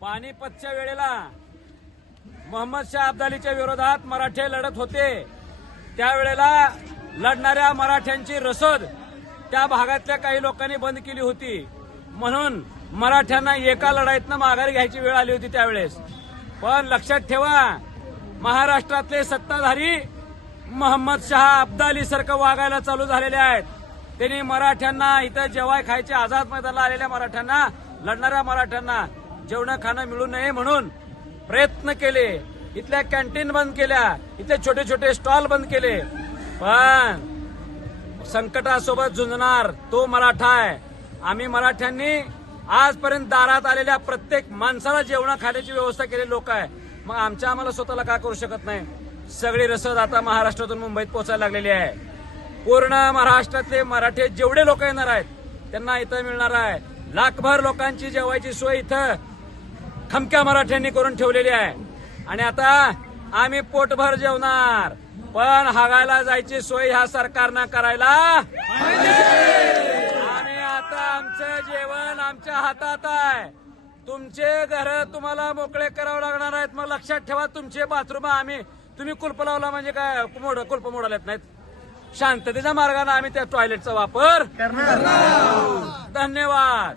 पानिपतच्या वेळेला मोहम्मद शाह अब्दालीच्या विरोधात मराठे लढत होते. त्यावेळेला लढणाऱ्या मराठ्यांची रसद त्या भागातल्या काही लोकांनी बंद केली होती. म्हणून मराठ्यांना एका लढाईतनं माघारी घ्यायची वेळ आली होती त्यावेळेस. पण लक्षात ठेवा महाराष्ट्रातले सत्ताधारी मोहम्मद शहा अब्दाली सारखं वागायला चालू झालेले आहेत. त्यांनी मराठ्यांना इथं जेवाय खायचे आझाद मैदानाला आलेल्या मराठ्यांना लढणाऱ्या मराठ्यांना जेवण खाणं मिळू नये म्हणून प्रयत्न केले. इथल्या कॅन्टीन बंद केल्या. इथले छोटे छोटे स्टॉल बंद केले. पण संकटासोबत झुंजणार तो मराठा आहे. आम्ही मराठ्यांनी आजपर्यंत दारात आलेल्या प्रत्येक माणसाला जेवणा खाण्याची व्यवस्था केलेली लोक आहे. मग आमच्या आम्हाला स्वतःला का करू शकत नाही? सगळी रसद आता महाराष्ट्रातून मुंबईत पोहोचायला लागलेली आहे. पूर्ण महाराष्ट्रातले मराठे जेवढे लोक येणार आहेत त्यांना इथं मिळणार आहे. लाखभर लोकांची जेवायची सोय इथं. खमक्या मराठ्यांनी करून ठेवलेली आहे. आणि आता आम्ही पोटभर जेवणार. पण हागायला जायची सोय ह्या सरकारनं करायला आम्ही आता आमचं जेवण आमच्या हातात आहे. तुमचे घर तुम्हाला मोकळे करावं लागणार आहेत. मग लक्षात ठेवा तुमचे बाथरूम आम्ही तुम्ही कुलप लावला म्हणजे काय मोड कुलप मोडालेत नाहीत. शांततेच्या मार्गाने आम्ही त्या टॉयलेटचा वापर धन्यवाद.